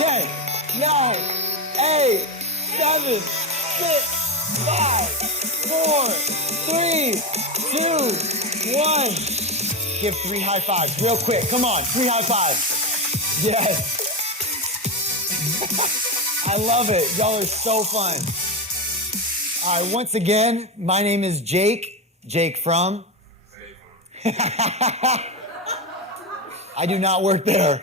10, 9, 8, 7, 6, 5, 4, 3, 2, 1. Give 3 high fives real quick. Come on, 3 high fives. Yes. I love it. Y'all are so fun. All right, once again, my name is Jake. Jake from? I do not work there.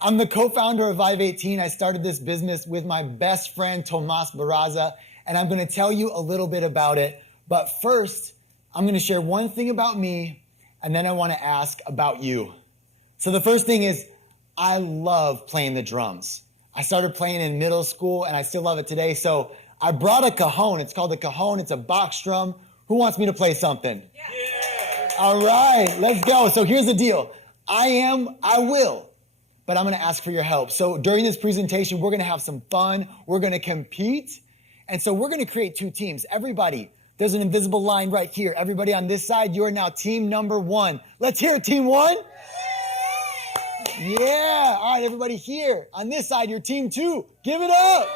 I'm the co-founder of Vive18. I started this business with my best friend, Tomas Barraza, and I'm gonna tell you a little bit about it. But first, I'm gonna share one thing about me, and then I wanna ask about you. So the first thing is, I love playing the drums. I started playing in middle school, and I still love it today. So I brought a cajon. It's called a cajon. It's a box drum. Who wants me to play something? Yeah. All right, let's go. So here's the deal. I will, but I'm gonna ask for your help. So during this presentation, we're gonna have some fun. We're gonna compete. And so we're gonna create 2 teams. Everybody, there's an invisible line right here. Everybody on this side, you're now team number 1. Let's hear it, team 1. Yeah, all right, everybody here. On this side, you're team 2. Give it up.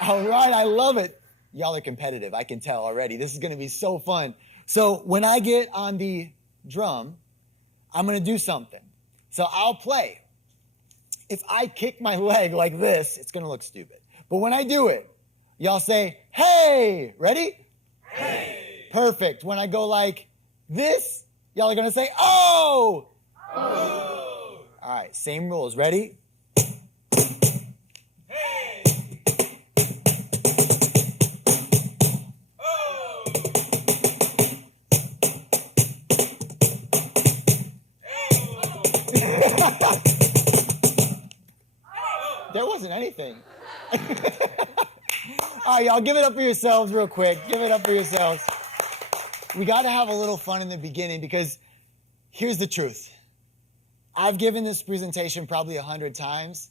All right, I love it. Y'all are competitive, I can tell already. This is gonna be so fun. So when I get on the drum, I'm gonna do something. So I'll play. If I kick my leg like this, it's gonna look stupid. But when I do it, y'all say, hey, ready? Hey. Perfect. When I go like this, y'all are gonna say, oh. Oh. All right, same rules, ready? There wasn't anything. All right, y'all, give it up for yourselves real quick. Give it up for yourselves. We got to have a little fun in the beginning because here's the truth. I've given this presentation probably 100 times,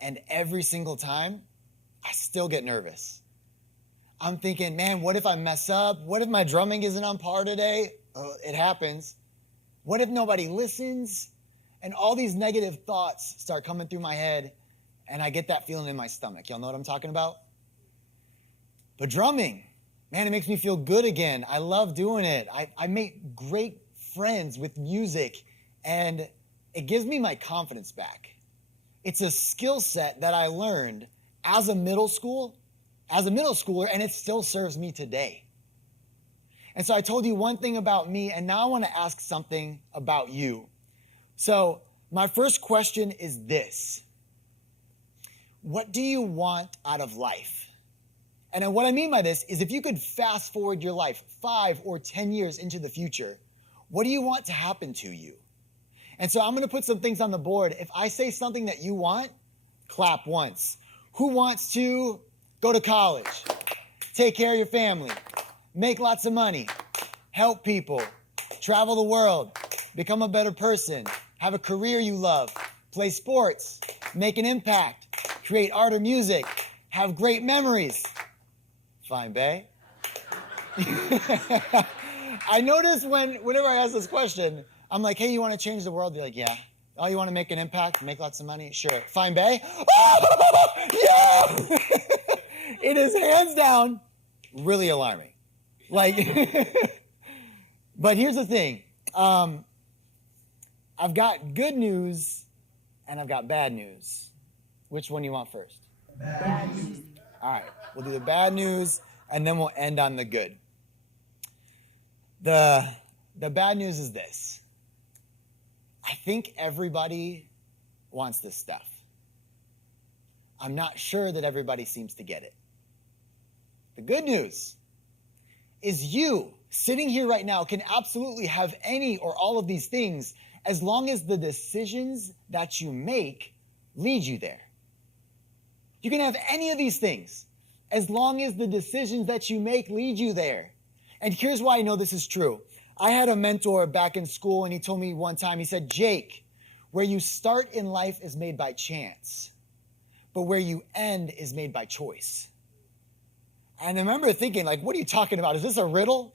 and every single time, I still get nervous. I'm thinking, man, what if I mess up? What if my drumming isn't on par today? It happens. What if nobody listens? And all these negative thoughts start coming through my head, and I get that feeling in my stomach. Y'all know what I'm talking about? But drumming, man, it makes me feel good again. I love doing it. I make great friends with music, and it gives me my confidence back. It's a skill set that I learned as a middle schooler, and it still serves me today. And so I told you one thing about me, and now I want to ask something about you. So my first question is this. What do you want out of life? And what I mean by this is if you could fast forward your life 5 or 10 years into the future, what do you want to happen to you? And so I'm going to put some things on the board. If I say something that you want, clap once. Who wants to go to college, take care of your family, make lots of money, help people, travel the world, become a better person, have a career you love, play sports, make an impact, create art or music, have great memories? Fine, bae. I notice whenever I ask this question, I'm like, hey, you want to change the world? They're like, yeah. Oh, you want to make an impact, make lots of money? Sure. Fine, bae. Oh, yeah! It is hands down really alarming. Like, but here's the thing. I've got good news and I've got bad news. Which one do you want first? Bad news. All right, we'll do the bad news and then we'll end on the good. The bad news is this. I think everybody wants this stuff. I'm not sure that everybody seems to get it. The good news is you sitting here right now can absolutely have any or all of these things as long as the decisions that you make lead you there. You can have any of these things as long as the decisions that you make lead you there. And here's why I know this is true. I had a mentor back in school and he told me one time, he said, Jake, where you start in life is made by chance, but where you end is made by choice. And I remember thinking, like, what are you talking about? Is this a riddle?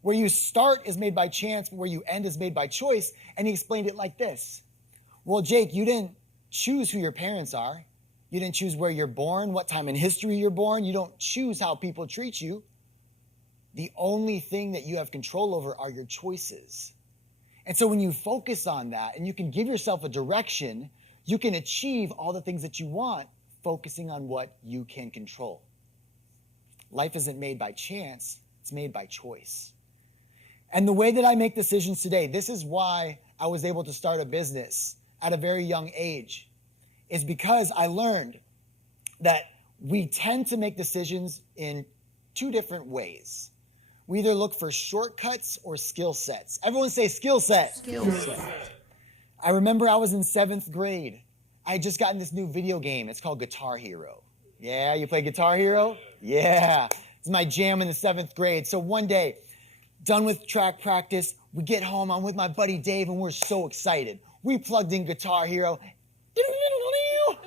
Where you start is made by chance, but where you end is made by choice. And he explained it like this. Well, Jake, you didn't choose who your parents are. You didn't choose where you're born, what time in history you're born. You don't choose how people treat you. The only thing that you have control over are your choices. And so when you focus on that and you can give yourself a direction, you can achieve all the things that you want, focusing on what you can control. Life isn't made by chance, it's made by choice. And the way that I make decisions today, this is why I was able to start a business at a very young age, is because I learned that we tend to make decisions in two different ways. We either look for shortcuts or skill sets. Everyone say skill set. Skill set. I remember I was in 7th grade. I had just gotten this new video game. It's called Guitar Hero. Yeah, you play Guitar Hero? Yeah. It's my jam in the 7th grade. So one day, done with track practice, we get home. I'm with my buddy Dave, and we're so excited. We plugged in Guitar Hero.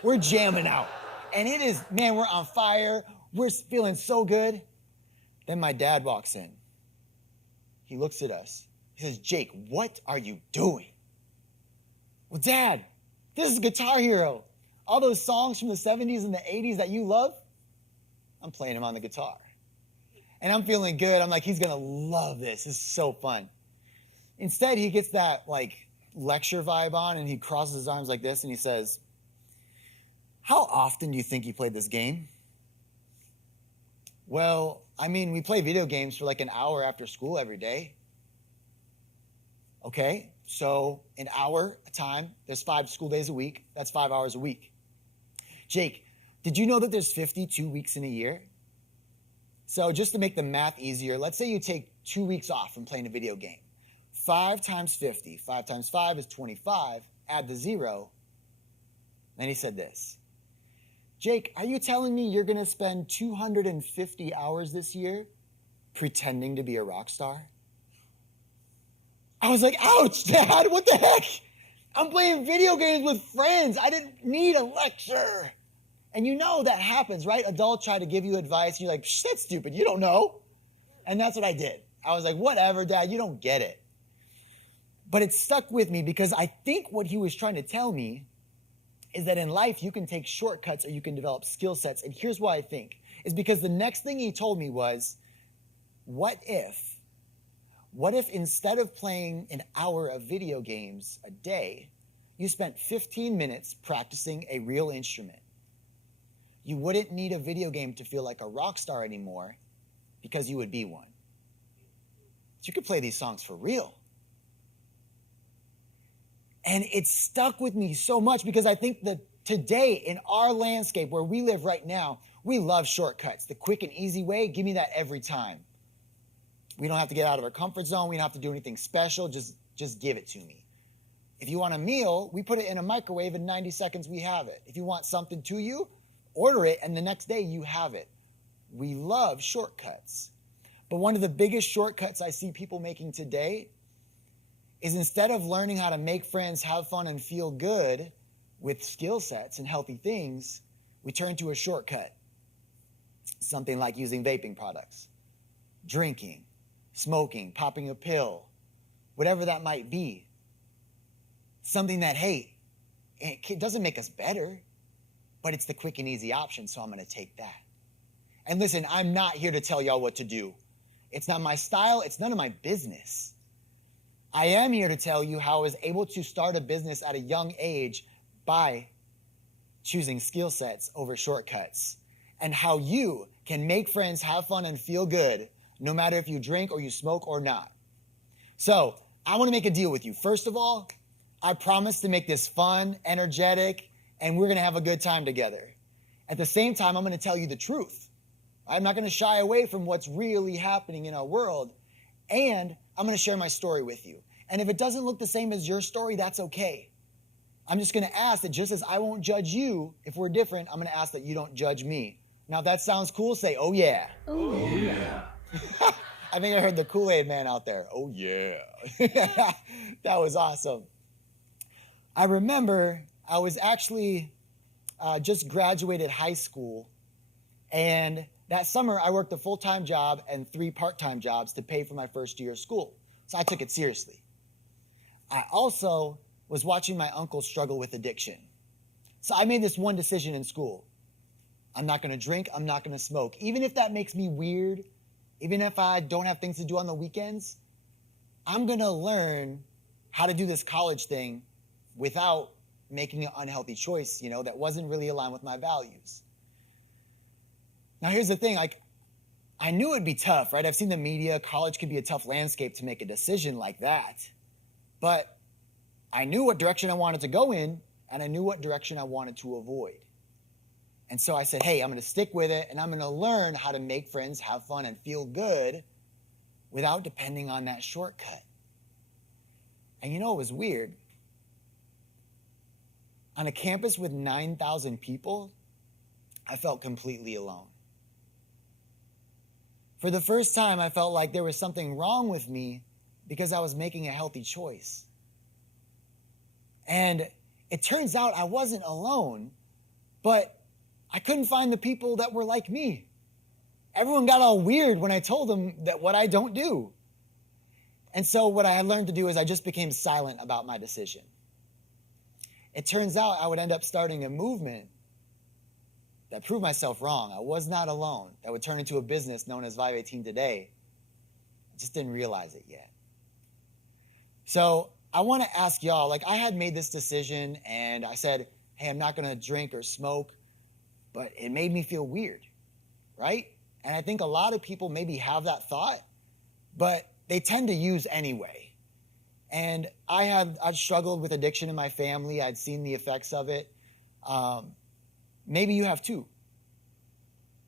We're jamming out. And it is, man, we're on fire. We're feeling so good. Then my dad walks in. He looks at us. He says, Jake, what are you doing? Well, Dad, this is Guitar Hero. All those songs from the 70s and the 80s that you love, I'm playing them on the guitar. And I'm feeling good. I'm like, he's going to love this. This is so fun. Instead, he gets that like lecture vibe on, and he crosses his arms like this, and he says, how often do you think you played this game? Well, I mean, we play video games for like an hour after school every day. Okay, so an hour a time, there's 5 school days a week. That's 5 hours a week. Jake, did you know that there's 52 weeks in a year? So just to make the math easier, let's say you take 2 weeks off from playing a video game. 5 times 50, 5 times 5 is 25, add the 0. Then he said this, Jake, are you telling me you're going to spend 250 hours this year pretending to be a rock star? I was like, ouch, Dad, what the heck? I'm playing video games with friends. I didn't need a lecture. And you know that happens, right? Adults try to give you advice, and you're like, that's stupid, you don't know. And that's what I did. I was like, whatever, Dad, you don't get it. But it stuck with me because I think what he was trying to tell me is that in life, you can take shortcuts or you can develop skill sets. And here's why I think, is because the next thing he told me was, what if instead of playing an hour of video games a day, you spent 15 minutes practicing a real instrument? You wouldn't need a video game to feel like a rock star anymore because you would be one. So you could play these songs for real. And it stuck with me so much because I think that today in our landscape where we live right now, we love shortcuts. The quick and easy way, give me that every time. We don't have to get out of our comfort zone. We don't have to do anything special. Just give it to me. If you want a meal, we put it in a microwave. In 90 seconds, we have it. If you want something to you, order it, and the next day you have it. We love shortcuts. But one of the biggest shortcuts I see people making today is instead of learning how to make friends, have fun, and feel good with skill sets and healthy things, we turn to a shortcut. Something like using vaping products, drinking, smoking, popping a pill, whatever that might be. Something that, hey, it doesn't make us better, but it's the quick and easy option, so I'm going to take that. And listen, I'm not here to tell y'all what to do. It's not my style. It's none of my business. I am here to tell you how I was able to start a business at a young age by choosing skill sets over shortcuts, and how you can make friends, have fun, and feel good no matter if you drink or you smoke or not. So I want to make a deal with you. First of all, I promise to make this fun, energetic, and we're going to have a good time together. At the same time, I'm going to tell you the truth. I'm not going to shy away from what's really happening in our world, and I'm going to share my story with you. And if it doesn't look the same as your story, that's okay. I'm just going to ask that just as I won't judge you if we're different, I'm going to ask that you don't judge me. Now, if that sounds cool, say, oh, yeah. Oh, yeah. I think I heard the Kool-Aid man out there. Oh, yeah. That was awesome. I remember I was actually just graduated high school, and that summer I worked a full-time job and 3 part-time jobs to pay for my first year of school. So I took it seriously. I also was watching my uncle struggle with addiction. So I made this one decision in school. I'm not going to drink. I'm not going to smoke. Even if that makes me weird, even if I don't have things to do on the weekends, I'm going to learn how to do this college thing without making an unhealthy choice, that wasn't really aligned with my values. Now, here's the thing. I knew it'd be tough, right? I've seen the media. College could be a tough landscape to make a decision like that. But I knew what direction I wanted to go in, and I knew what direction I wanted to avoid. And so I said, hey, I'm going to stick with it, and I'm going to learn how to make friends, have fun, and feel good without depending on that shortcut. And it was weird. On a campus with 9,000 people, I felt completely alone. For the first time, I felt like there was something wrong with me because I was making a healthy choice. And it turns out I wasn't alone, but I couldn't find the people that were like me. Everyone got all weird when I told them that what I don't do. And so what I had learned to do is I just became silent about my decision. It turns out I would end up starting a movement that proved myself wrong. I was not alone. That would turn into a business known as Vive18 today. I just didn't realize it yet. So I want to ask y'all, I had made this decision and I said, hey, I'm not going to drink or smoke, but it made me feel weird, right? And I think a lot of people maybe have that thought, but they tend to use anyway. And I'd struggled with addiction in my family. I'd seen the effects of it. Maybe you have too.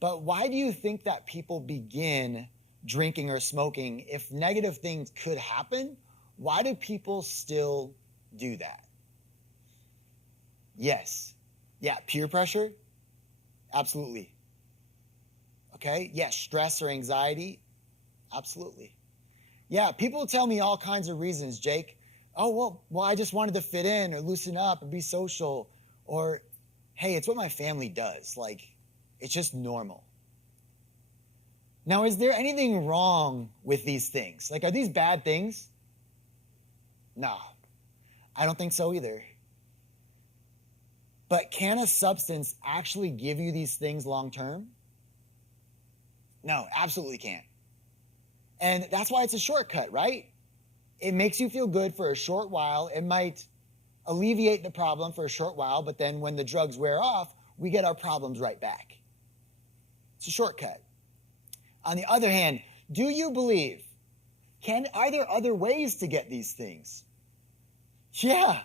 But why do you think that people begin drinking or smoking? If negative things could happen, why do people still do that? Yes. Yeah, peer pressure? Absolutely. Okay, yes, stress or anxiety? Absolutely. Yeah, people tell me all kinds of reasons, Jake. Oh, well, I just wanted to fit in or loosen up and be social. Or, hey, it's what my family does. It's just normal. Now, is there anything wrong with these things? Are these bad things? No, I don't think so either. But can a substance actually give you these things long term? No, absolutely can't. And that's why it's a shortcut, right? It makes you feel good for a short while. It might alleviate the problem for a short while, but then when the drugs wear off, we get our problems right back. It's a shortcut. On the other hand, do you believe, are there other ways to get these things? Yeah,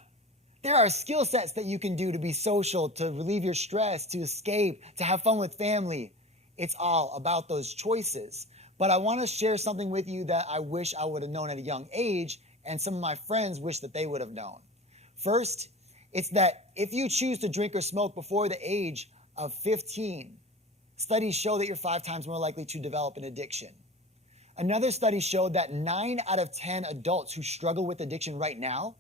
there are skill sets that you can do to be social, to relieve your stress, to escape, to have fun with family. It's all about those choices. But I want to share something with you that I wish I would have known at a young age, and some of my friends wish that they would have known. First, it's that if you choose to drink or smoke before the age of 15, studies show that you're 5 times more likely to develop an addiction. Another study showed that 9 out of 10 adults who struggle with addiction right now,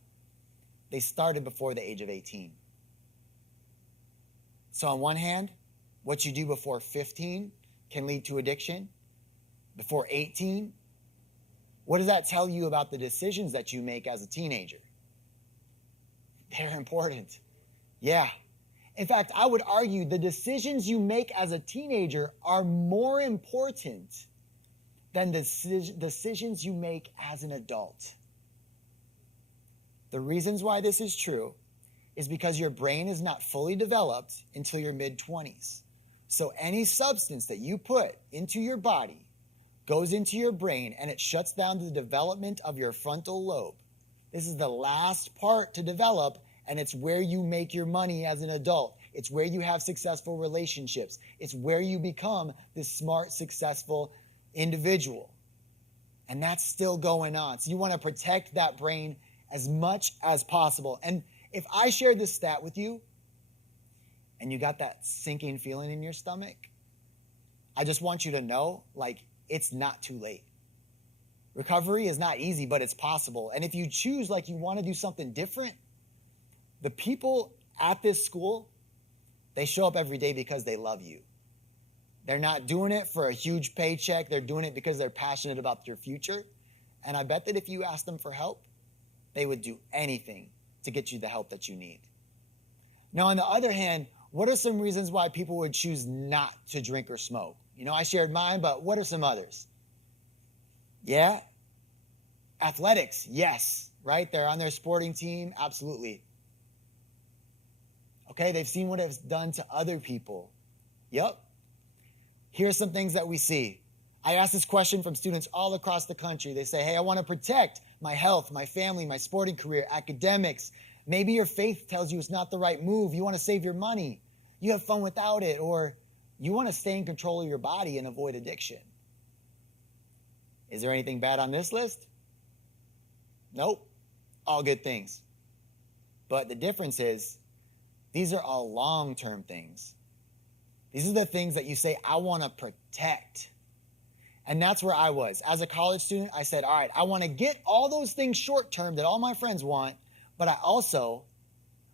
they started before the age of 18. So on one hand, what you do before 15 can lead to addiction. Before 18, what does that tell you about the decisions that you make as a teenager? They're important. Yeah. In fact, I would argue the decisions you make as a teenager are more important than the decisions you make as an adult. The reasons why this is true is because your brain is not fully developed until your mid-20s. So any substance that you put into your body goes into your brain and it shuts down the development of your frontal lobe. This is the last part to develop, and it's where you make your money as an adult. It's where you have successful relationships. It's where you become this smart, successful individual. And that's still going on. So you want to protect that brain as much as possible. And if I shared this stat with you and you got that sinking feeling in your stomach, I just want you to know, it's not too late. Recovery is not easy, but it's possible. And if you choose, you want to do something different, the people at this school, they show up every day because they love you. They're not doing it for a huge paycheck. They're doing it because they're passionate about your future. And I bet that if you ask them for help, they would do anything to get you the help that you need. Now, on the other hand, what are some reasons why people would choose not to drink or smoke? You know, I shared mine, but what are some others? Yeah? Athletics, yes, right? They're on their sporting team, absolutely. Okay, they've seen what it's done to other people. Yep. Here's some things that we see. I ask this question from students all across the country. They say, hey, I want to protect my health, my family, my sporting career, academics. Maybe your faith tells you it's not the right move. You want to save your money. You have fun without it. Or you want to stay in control of your body and avoid addiction. Is there anything bad on this list? Nope. All good things. But the difference is, these are all long-term things. These are the things that you say, I want to protect. And that's where I was. As a college student, I said, all right, I want to get all those things short-term that all my friends want, but I also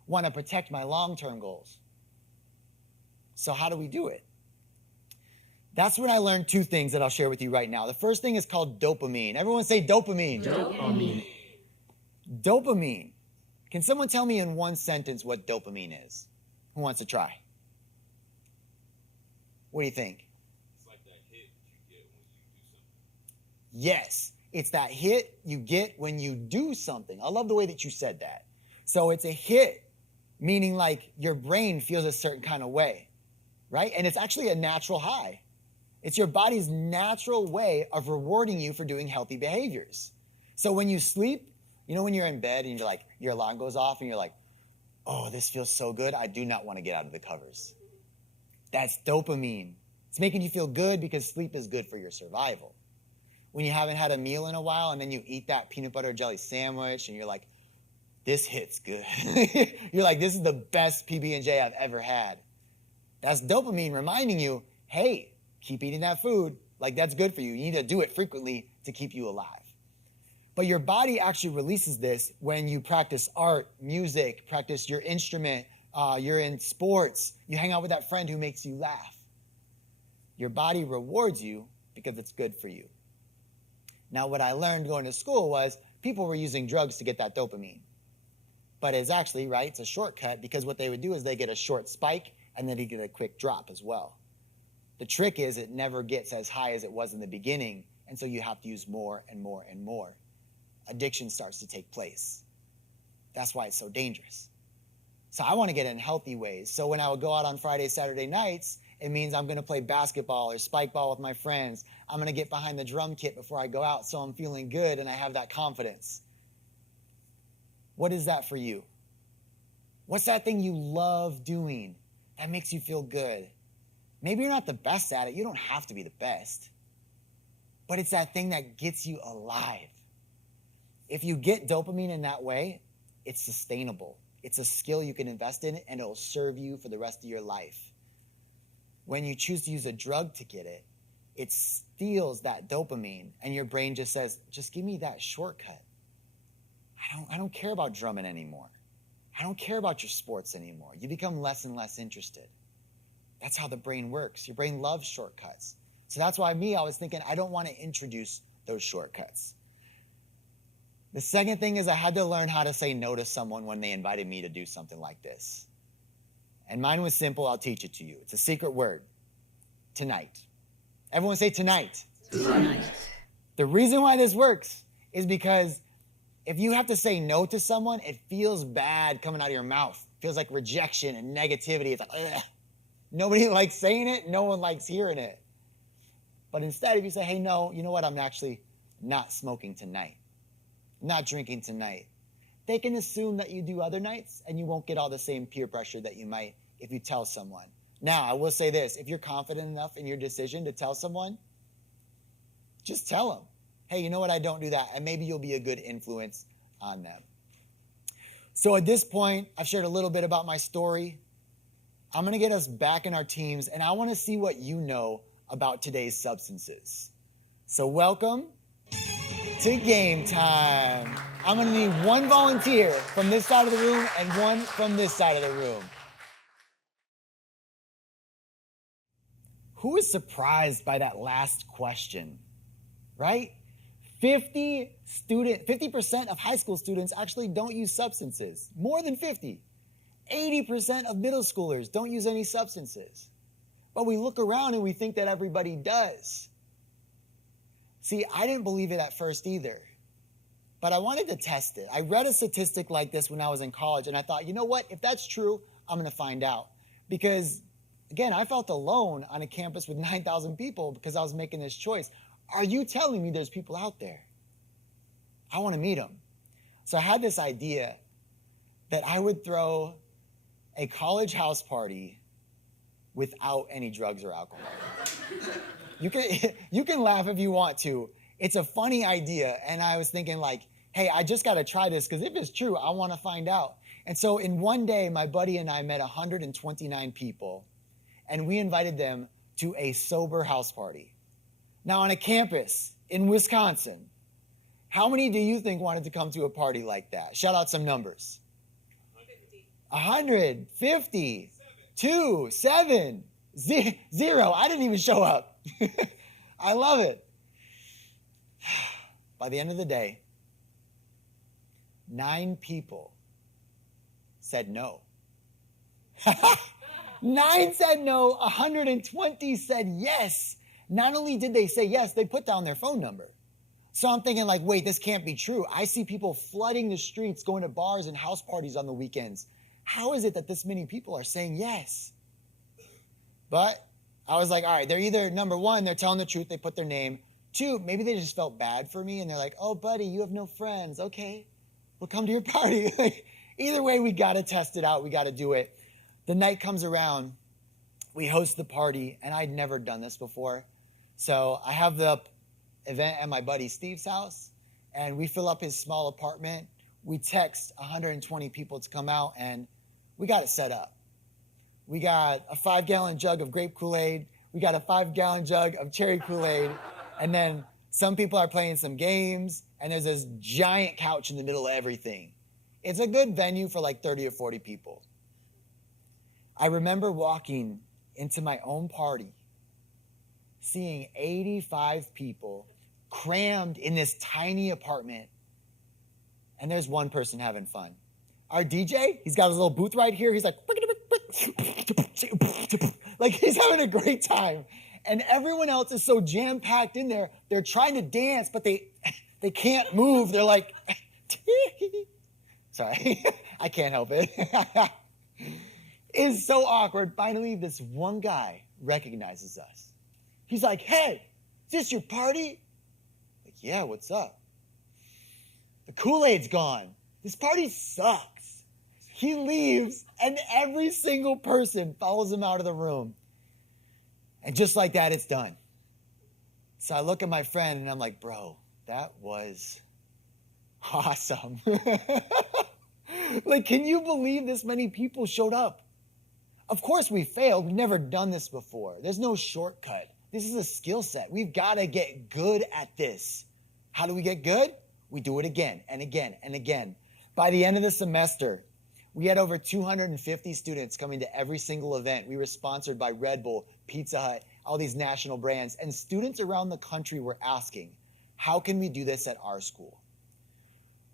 want to protect my long-term goals. So how do we do it? That's when I learned two things that I'll share with you right now. The first thing is called dopamine. Everyone say dopamine. Dopamine. Dopamine. Can someone tell me in one sentence what dopamine is? Who wants to try? What do you think? It's like that hit you get when you do something. Yes, it's that hit you get when you do something. I love the way that you said that. So it's a hit, meaning like your brain feels a certain kind of way, right? And it's actually a natural high. It's your body's natural way of rewarding you for doing healthy behaviors. So when you sleep, you know when you're in bed and you're like, your alarm goes off and you're like, oh, this feels so good. I do not want to get out of the covers. That's dopamine. It's making you feel good because sleep is good for your survival. When you haven't had a meal in a while and then you eat that peanut butter jelly sandwich and you're like, this hits good. You're like, this is the best PB&J I've ever had. That's dopamine reminding you, hey, keep eating that food. Like that's good for you. You need to do it frequently to keep you alive. But your body actually releases this when you practice art, music, practice your instrument, you're in sports, you hang out with that friend who makes you laugh. Your body rewards you because it's good for you. Now, what I learned going to school was people were using drugs to get that dopamine. But it's actually, right, it's a shortcut because what they would do is they get a short spike and then they get a quick drop as well. The trick is it never gets as high as it was in the beginning, and so you have to use more and more and more. Addiction starts to take place. That's why it's so dangerous. So I want to get in healthy ways. So when I would go out on Friday, Saturday nights, it means I'm going to play basketball or spike ball with my friends. I'm going to get behind the drum kit before I go out so I'm feeling good and I have that confidence. What is that for you? What's that thing you love doing that makes you feel good? Maybe you're not the best at it. You don't have to be the best. But it's that thing that gets you alive. If you get dopamine in that way, it's sustainable. It's a skill you can invest in and it will serve you for the rest of your life. When you choose to use a drug to get it, it steals that dopamine and your brain just says, just give me that shortcut. I don't care about drumming anymore. I don't care about your sports anymore. You become less and less interested. That's how the brain works. Your brain loves shortcuts. So that's why I was thinking, I don't want to introduce those shortcuts. The second thing is I had to learn how to say no to someone when they invited me to do something like this. And mine was simple. I'll teach it to you. It's a secret word. Tonight. Everyone say tonight. Tonight. The reason why this works is because if you have to say no to someone, it feels bad coming out of your mouth. It feels like rejection and negativity. It's like, ugh. Nobody likes saying it. No one likes hearing it. But instead, if you say, hey, no, you know what? I'm actually not smoking tonight. Not drinking tonight. They can assume that you do other nights and you won't get all the same peer pressure that you might if you tell someone. Now, I will say this. If you're confident enough in your decision to tell someone, just tell them, hey, you know what? I don't do that. And maybe you'll be a good influence on them. So at this point, I've shared a little bit about my story. I'm going to get us back in our teams, and I want to see what you know about today's substances. So welcome to game time. I'm going to need one volunteer from this side of the room and one from this side of the room. Who is surprised by that last question, right? 50% of high school students actually don't use substances. More than 50. 80% of middle schoolers don't use any substances. But we look around and we think that everybody does. See, I didn't believe it at first either. But I wanted to test it. I read a statistic like this when I was in college, and I thought, you know what? If that's true, I'm going to find out. Because, again, I felt alone on a campus with 9,000 people because I was making this choice. Are you telling me there's people out there? I want to meet them. So I had this idea that I would throw a college house party without any drugs or alcohol. You can laugh if you want to. It's a funny idea, and I was thinking like, hey, I just got to try this because if it's true, I want to find out. And so in one day, my buddy and I met 129 people, and we invited them to a sober house party. Now on a campus in Wisconsin, how many do you think wanted to come to a party like that? Shout out some numbers. 150, 2, 7, 0. I didn't even show up. I love it. By the end of the day, 9 people said no. 9 said no, 120 said yes. Not only did they say yes, they put down their phone number. So I'm thinking like, wait, this can't be true. I see people flooding the streets, going to bars and house parties on the weekends. How is it that this many people are saying yes? But I was like, all right, they're either, number one, they're telling the truth, they put their name. 2, maybe they just felt bad for me and they're like, oh, buddy, you have no friends. Okay, we'll come to your party. Either way, we got to test it out. We got to do it. The night comes around, we host the party, and I'd never done this before. So I have the event at my buddy Steve's house, and we fill up his small apartment. We text 120 people to come out, and we got it set up. We got a 5-gallon jug of grape Kool-Aid. We got a 5-gallon jug of cherry Kool-Aid. And then some people are playing some games, and there's this giant couch in the middle of everything. It's a good venue for like 30 or 40 people. I remember walking into my own party, seeing 85 people crammed in this tiny apartment, and there's one person having fun. Our DJ, he's got his little booth right here. He's like he's having a great time. And everyone else is so jam-packed in there, they're trying to dance, but they can't move. They're like, sorry, I can't help it. It's so awkward. Finally, this one guy recognizes us. He's like, hey, is this your party? Like, yeah, what's up? The Kool-Aid's gone. This party sucks. He leaves, and every single person follows him out of the room. And just like that, it's done. So I look at my friend, and I'm like, bro, that was awesome. Like, can you believe this many people showed up? Of course we failed. We've never done this before. There's no shortcut. This is a skill set. We've got to get good at this. How do we get good? We do it again and again and again. By the end of the semester, we had over 250 students coming to every single event. We were sponsored by Red Bull, Pizza Hut, all these national brands. And students around the country were asking, how can we do this at our school?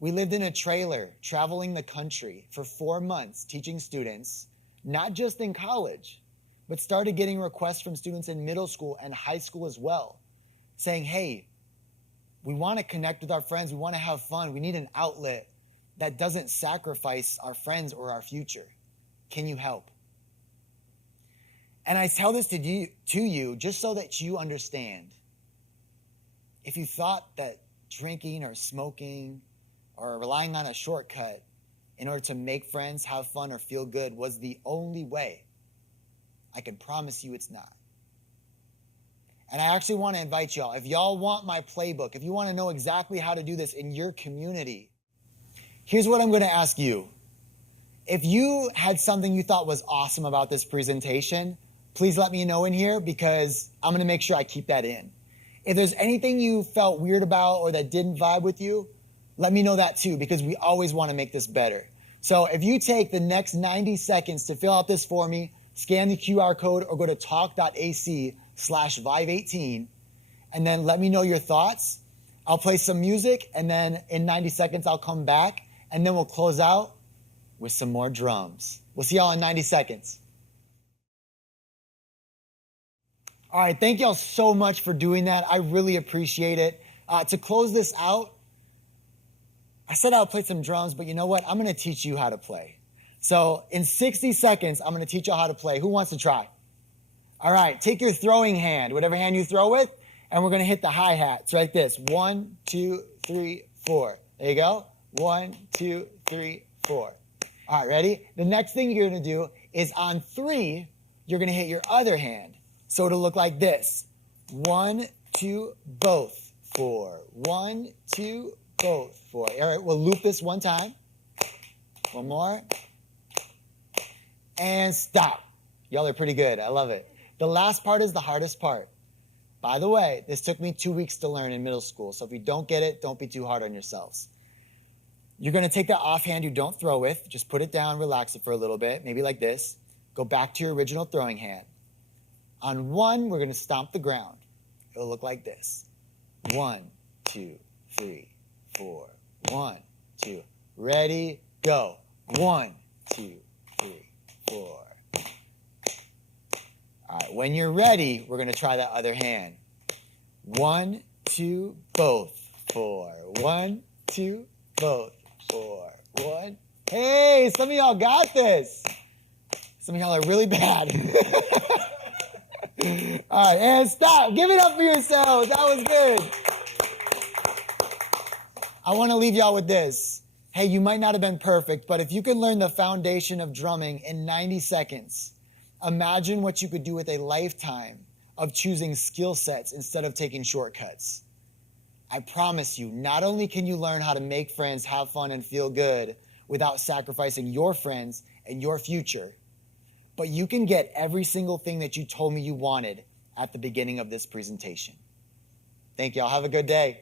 We lived in a trailer traveling the country for 4 months teaching students, not just in college, but started getting requests from students in middle school and high school as well, saying, hey, we want to connect with our friends. We want to have fun. We need an outlet that doesn't sacrifice our friends or our future. Can you help? And I tell this to you just so that you understand. If you thought that drinking or smoking or relying on a shortcut in order to make friends, have fun, or feel good was the only way, I can promise you it's not. And I actually want to invite y'all, if y'all want my playbook, if you want to know exactly how to do this in your community, here's what I'm going to ask you. If you had something you thought was awesome about this presentation, please let me know in here because I'm going to make sure I keep that in. If there's anything you felt weird about or that didn't vibe with you, let me know that too because we always want to make this better. So if you take the next 90 seconds to fill out this for me, scan the QR code or go to talk.ac/Vive18 and then let me know your thoughts. I'll play some music, and then in 90 seconds, I'll come back, and then we'll close out with some more drums. We'll see y'all in 90 seconds. All right, thank y'all so much for doing that. I really appreciate it. To close this out, I said I would play some drums, but you know what? I'm going to teach you how to play. So in 60 seconds, I'm going to teach you how to play. Who wants to try? All right, take your throwing hand, whatever hand you throw with, and we're going to hit the hi-hat. It's like this. 1, 2, 3, 4. There you go. 1, 2, 3, 4. All right, ready? The next thing you're going to do is on 3, you're going to hit your other hand. So it'll look like this. 1, 2, both. 4. 1, 2, both. 4. All right, we'll loop this one time. One more. And stop. Y'all are pretty good. I love it. The last part is the hardest part. By the way, this took me 2 weeks to learn in middle school. So if you don't get it, don't be too hard on yourselves. You're going to take that offhand you don't throw with. Just put it down, relax it for a little bit, maybe like this. Go back to your original throwing hand. On 1, we're going to stomp the ground. It'll look like this. 1, 2, 3, 4. 1, 2. Ready, go. 1, 2, 3, 4. All right, when you're ready, we're going to try that other hand. 1, 2, both. 4. 1, 2, both. 4. 1. Hey, some of y'all got this. Some of y'all are really bad. All right, and stop. Give it up for yourselves. That was good. I want to leave y'all with this. Hey, you might not have been perfect, but if you can learn the foundation of drumming in 90 seconds, imagine what you could do with a lifetime of choosing skill sets instead of taking shortcuts. I promise you, not only can you learn how to make friends, have fun, and feel good without sacrificing your friends and your future, but you can get every single thing that you told me you wanted at the beginning of this presentation. Thank y'all. Have a good day.